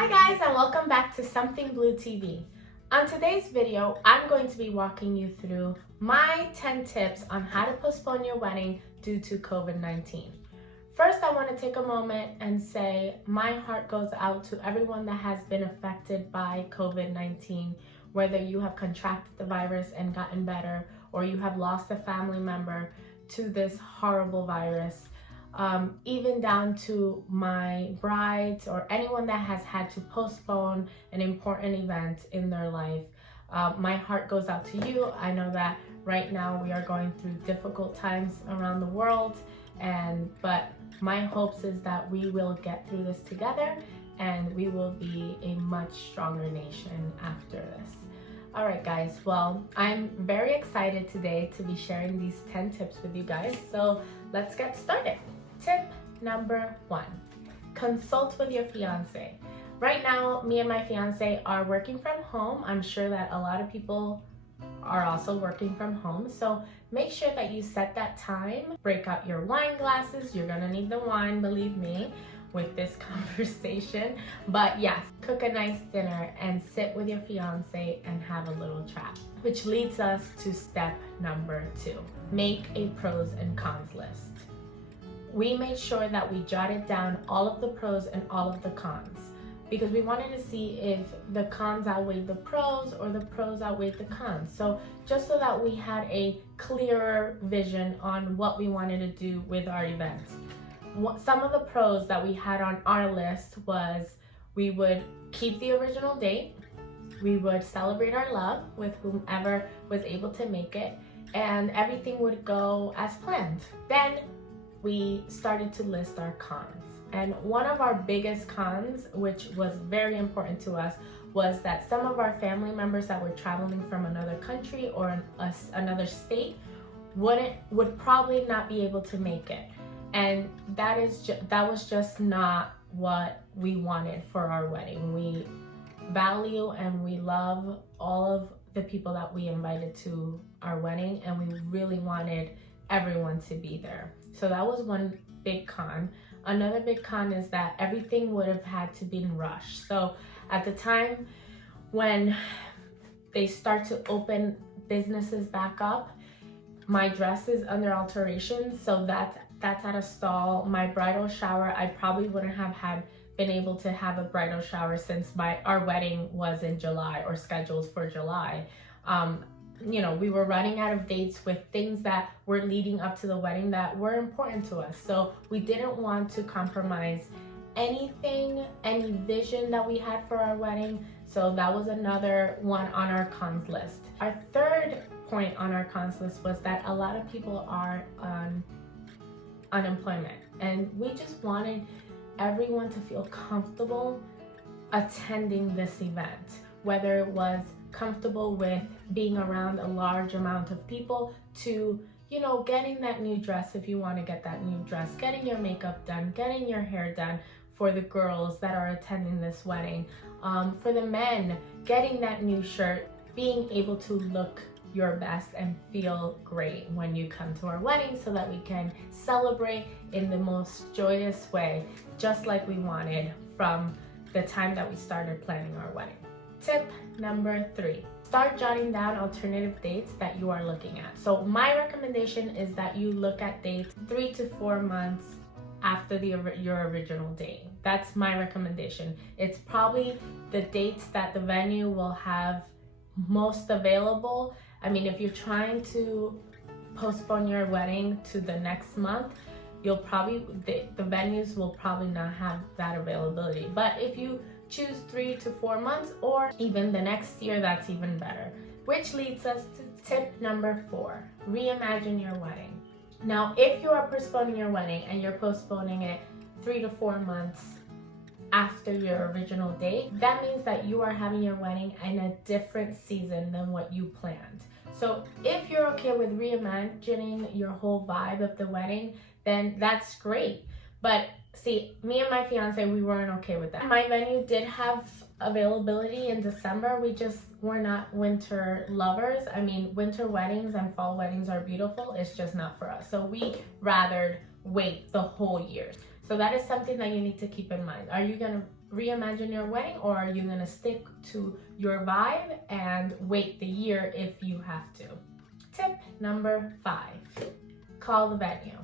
Hi guys, and welcome back to Something Blue TV. On today's video, I'm going to be walking you through my 10 tips on how to postpone your wedding due to COVID-19. First, I want to take a moment and say my heart goes out to everyone that has been affected by COVID-19, whether you have contracted the virus and gotten better, or you have lost a family member to this horrible virus. Even down to my brides or anyone that has had to postpone an important event in their life. My heart goes out to you. I know that right now we are going through difficult times around the world, but my hopes is that we will get through this together and we will be a much stronger nation after this. All right guys, well, I'm very excited today to be sharing these 10 tips with you guys, so let's get started. Tip number 1, consult with your fiance. Right now, me and my fiance are working from home. I'm sure that a lot of people are also working from home. So make sure that you set that time. Break out your wine glasses. You're gonna need the wine, believe me, with this conversation. But yes, cook a nice dinner and sit with your fiance and have a little chat. Which leads us to step number 2. Make a pros and cons list. We made sure that we jotted down all of the pros and all of the cons because we wanted to see if the cons outweighed the pros or the pros outweighed the cons. So just so that we had a clearer vision on what we wanted to do with our event. Some of the pros that we had on our list was we would keep the original date, we would celebrate our love with whomever was able to make it, and everything would go as planned. Then we started to list our cons. And one of our biggest cons, which was very important to us, was that some of our family members that were traveling from another country or another state would probably not be able to make it. And that was just not what we wanted for our wedding. We value and we love all of the people that we invited to our wedding, and we really wanted everyone to be there. So that was one big con. Another big con is that everything would have had to be rushed. So at the time when they start to open businesses back up, my dress is under alteration, so that's at a stall. My bridal shower, I probably wouldn't have been able to have a bridal shower since our wedding was in July or scheduled for July. We were running out of dates with things that were leading up to the wedding that were important to us. So we didn't want to compromise anything, any vision that we had for our wedding. So that was another one on our cons list. Our third point on our cons list was that a lot of people are on unemployment, and we just wanted everyone to feel comfortable attending this event, whether it was comfortable with being around a large amount of people to, getting that new dress if you want to get that new dress, getting your makeup done, getting your hair done for the girls that are attending this wedding. For the men, getting that new shirt, being able to look your best and feel great when you come to our wedding so that we can celebrate in the most joyous way, just like we wanted from the time that we started planning our wedding. Tip number 3, start jotting down alternative dates that you are looking at. So my recommendation is that you look at dates 3 to 4 months after your original date. That's my recommendation. It's probably the dates that the venue will have most available. I mean, if you're trying to postpone your wedding to the next month, the venues will probably not have that availability. But if you choose 3 to 4 months or even the next year, that's even better. Which leads us to tip number 4, reimagine your wedding. Now, if you are postponing your wedding and you're postponing it 3 to 4 months after your original date, that means that you are having your wedding in a different season than what you planned. So if you're okay with reimagining your whole vibe of the wedding, then that's great. But see, me and my fiance, we weren't okay with that. My venue did have availability in December. We just were not winter lovers. I mean, winter weddings and fall weddings are beautiful. It's just not for us. So we rather wait the whole year. So that is something that you need to keep in mind. Are you gonna reimagine your wedding, or are you gonna stick to your vibe and wait the year if you have to? Tip number 5, call the venue.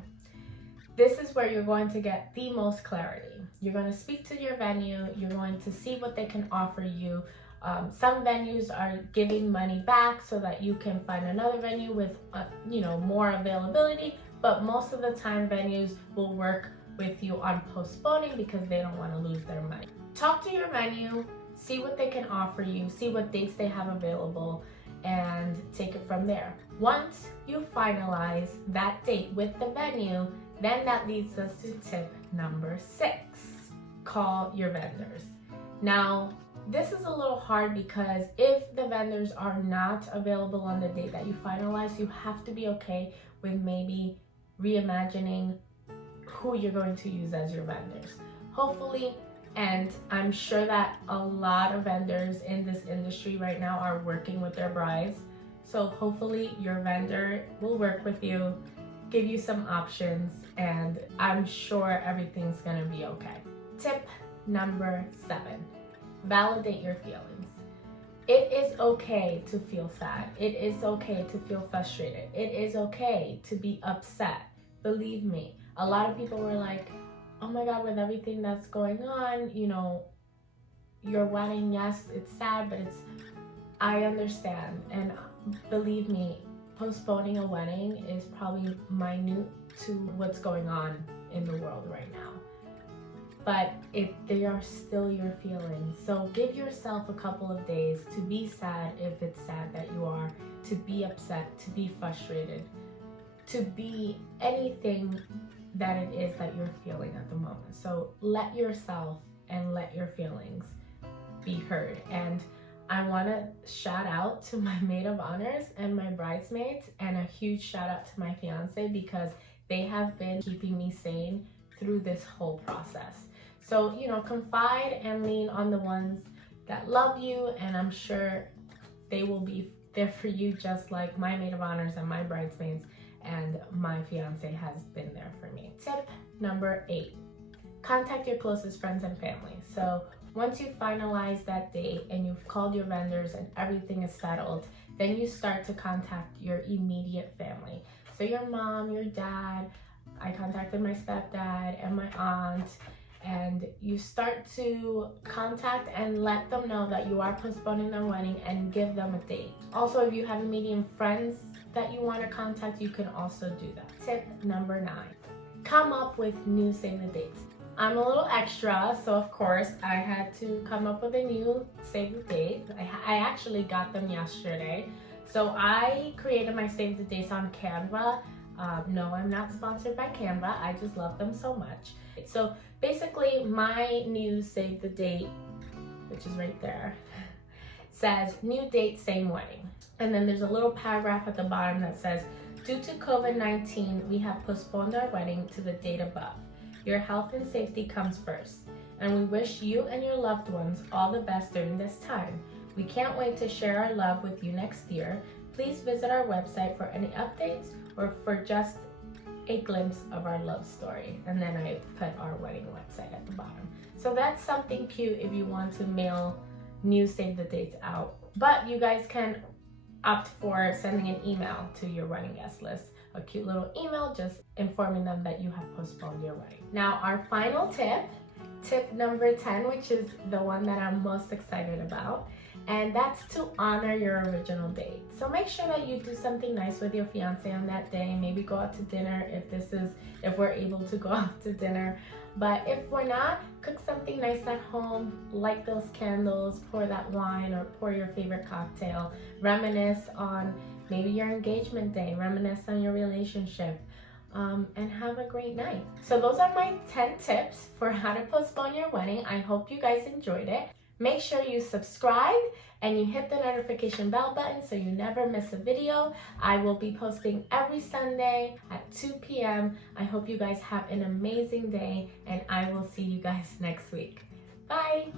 This is where you're going to get the most clarity. You're going to speak to your venue. You're going to see what they can offer you. Some venues are giving money back so that you can find another venue with, more availability. But most of the time, venues will work with you on postponing because they don't want to lose their money. Talk to your venue, see what they can offer you, see what dates they have available, and take it from there. Once you finalize that date with the venue, then that leads us to tip number 6, call your vendors. Now, this is a little hard because if the vendors are not available on the date that you finalize, you have to be okay with maybe reimagining who you're going to use as your vendors. Hopefully, and I'm sure that a lot of vendors in this industry right now are working with their brides. So hopefully your vendor will work with you, give you some options, and I'm sure everything's gonna be okay. Tip number 7, validate your feelings. It is okay to feel sad. It is okay to feel frustrated. It is okay to be upset. Believe me, a lot of people were like, oh my God, with everything that's going on, your wedding, yes, it's sad, but I understand. And believe me, postponing a wedding is probably minute to what's going on in the world right now. But they are still your feelings. So give yourself a couple of days to be sad if it's sad that you are, to be upset, to be frustrated, to be anything that it is that you're feeling at the moment. So let yourself and let your feelings be heard. And I want to shout out to my maid of honors and my bridesmaids, and a huge shout out to my fiance, because they have been keeping me sane through this whole process. So, confide and lean on the ones that love you, and I'm sure they will be there for you, just like my maid of honors and my bridesmaids and my fiance has been there for me. Tip number 8, contact your closest friends and family. So once you finalize that date and you've called your vendors and everything is settled, then you start to contact your immediate family. So your mom, your dad, I contacted my stepdad and my aunt, and you start to contact and let them know that you are postponing their wedding and give them a date. Also, if you have immediate friends that you want to contact, you can also do that. Tip number 9, come up with new save the dates. I'm a little extra, so of course I had to come up with a new save the date. I actually got them yesterday. So I created my save the dates on Canva. No, I'm not sponsored by Canva. I just love them so much. So basically my new save the date, which is right there, says new date, same wedding. And then there's a little paragraph at the bottom that says, due to COVID-19, we have postponed our wedding to the date above. Your health and safety comes first, and we wish you and your loved ones all the best during this time. We can't wait to share our love with you next year. Please visit our website for any updates or for just a glimpse of our love story. And then I put our wedding website at the bottom. So that's something cute if you want to mail new save the dates out. But you guys can opt for sending an email to your wedding guest list. A cute little email just informing them that you have postponed your wedding. Now our final tip number 10, which is the one that I'm most excited about, and that's to honor your original date. So make sure that you do something nice with your fiance on that day. Maybe go out to dinner if we're able to go out to dinner. But if we're not, cook something nice at home, light those candles, pour that wine or pour your favorite cocktail, reminisce on maybe your engagement day, reminisce on your relationship, and have a great night. So those are my 10 tips for how to postpone your wedding. I hope you guys enjoyed it. Make sure you subscribe and you hit the notification bell button so you never miss a video. I will be posting every Sunday at 2 p.m. I hope you guys have an amazing day, and I will see you guys next week. Bye!